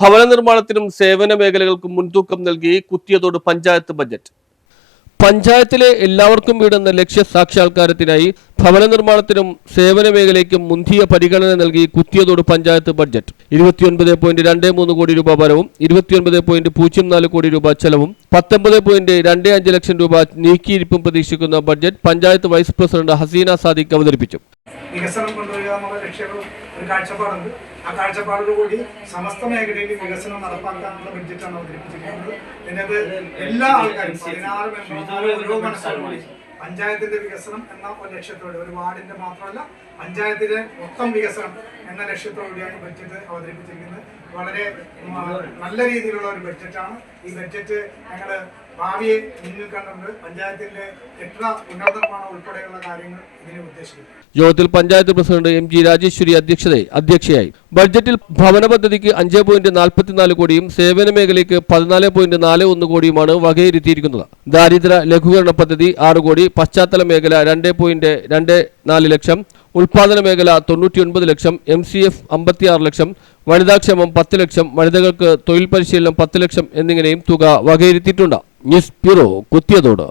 ഭവന നിർമ്മാണത്തിനും സേവന മേഖലകൾക്കും മുൻതൂക്കം നൽകി കുത്തിയതോട് പഞ്ചായത്ത് ബജറ്റ്. പഞ്ചായത്തിലെ എല്ലാവർക്കും വീടെന്ന ലക്ഷ്യ സാക്ഷാത്കാരത്തിനായി ഭവന നിർമ്മാണത്തിനും സേവന മേഖലയ്ക്കും മുന്തിയ പരിഗണന നൽകി കുത്തിയതോട് പഞ്ചായത്ത് ബഡ്ജറ്റ് ഇരുപത്തിയൊൻപത് പോയിന്റ് രണ്ട് മൂന്ന് കോടി രൂപ വരവും ഇരുപത്തിയൊൻപത് പോയിന്റ് പൂജ്യം നാല് കോടി രൂപ ചെലവും പത്തൊമ്പത് പോയിന്റ് രണ്ട് അഞ്ച് ലക്ഷം രൂപ നീക്കിയിരിപ്പും പ്രതീക്ഷിക്കുന്ന budget panchayat vice president Haseena Sadiq അവതരിപ്പിച്ചു. വികസനം കൊണ്ടുവരിക എന്നുള്ള ലക്ഷ്യങ്ങളും ഒരു കാഴ്ചപ്പാടുണ്ട്. ആ കാഴ്ചപ്പാടോടുകൂടി സമസ്ത മേഖലയിൽ വികസനം നടപ്പാക്കാനുള്ള ബഡ്ജറ്റാണ് അവതരിപ്പിച്ചിരിക്കുന്നത്. ഇതിനകത്ത് എല്ലാ ആൾക്കാരും പതിനാറ് മെമ്പർമാരും ഓരോ മനസ്സോടുകൂടി പഞ്ചായത്തിന്റെ വികസനം എന്ന ഒരു ലക്ഷ്യത്തോടെ ഒരു വാർഡിന്റെ മാത്രമല്ല പഞ്ചായത്തിലെ മൊത്തം വികസനം എന്ന ലക്ഷ്യത്തോടുകൂടിയാണ് ബഡ്ജറ്റ് അവതരിപ്പിച്ചിരിക്കുന്നത്. വളരെ നല്ല രീതിയിലുള്ള ഒരു ബഡ്ജറ്റാണ് ഈ ബഡ്ജറ്റ് ഞങ്ങൾ ഭാവിയെ മുന്നിൽ കണ്ടുകൊണ്ട് പഞ്ചായത്തിന്റെ എത്ര ഉന്നതമാണ് ഉൾപ്പെടെയുള്ള കാര്യങ്ങൾ ഇതിനെ ഉദ്ദേശിക്കുന്നത്. യോഗത്തിൽ panchayat president M G Rajeswari അധ്യക്ഷത അധ്യക്ഷയായി. ബഡ്ജറ്റിൽ ഭവന പദ്ധതിക്ക് അഞ്ച് പോയിന്റ് നാൽപ്പത്തിനാല് കോടിയും സേവന മേഖലയ്ക്ക് പതിനാല് പോയിന്റ് നാല് ഒന്ന് കോടിയുമാണ് വകയിരുത്തിയിരിക്കുന്നത്. ദാരിദ്ര്യ ലഘൂകരണ പദ്ധതി ആറ് കോടി പശ്ചാത്തല മേഖല രണ്ട് പോയിന്റ് രണ്ട് നാല് ലക്ഷം ഉൽപാദന മേഖല തൊണ്ണൂറ്റിയൊൻപത് ലക്ഷം എം സി എഫ് അമ്പത്തിയാറ് ലക്ഷം വനിതാക്ഷേമം പത്ത് ലക്ഷം വനിതകൾക്ക് തൊഴിൽ പരിശീലനം പത്ത് ലക്ഷം എന്നിങ്ങനെയും തുക വകയിരുത്തിയിട്ടുണ്ട്. News bureau Kuthiyathode.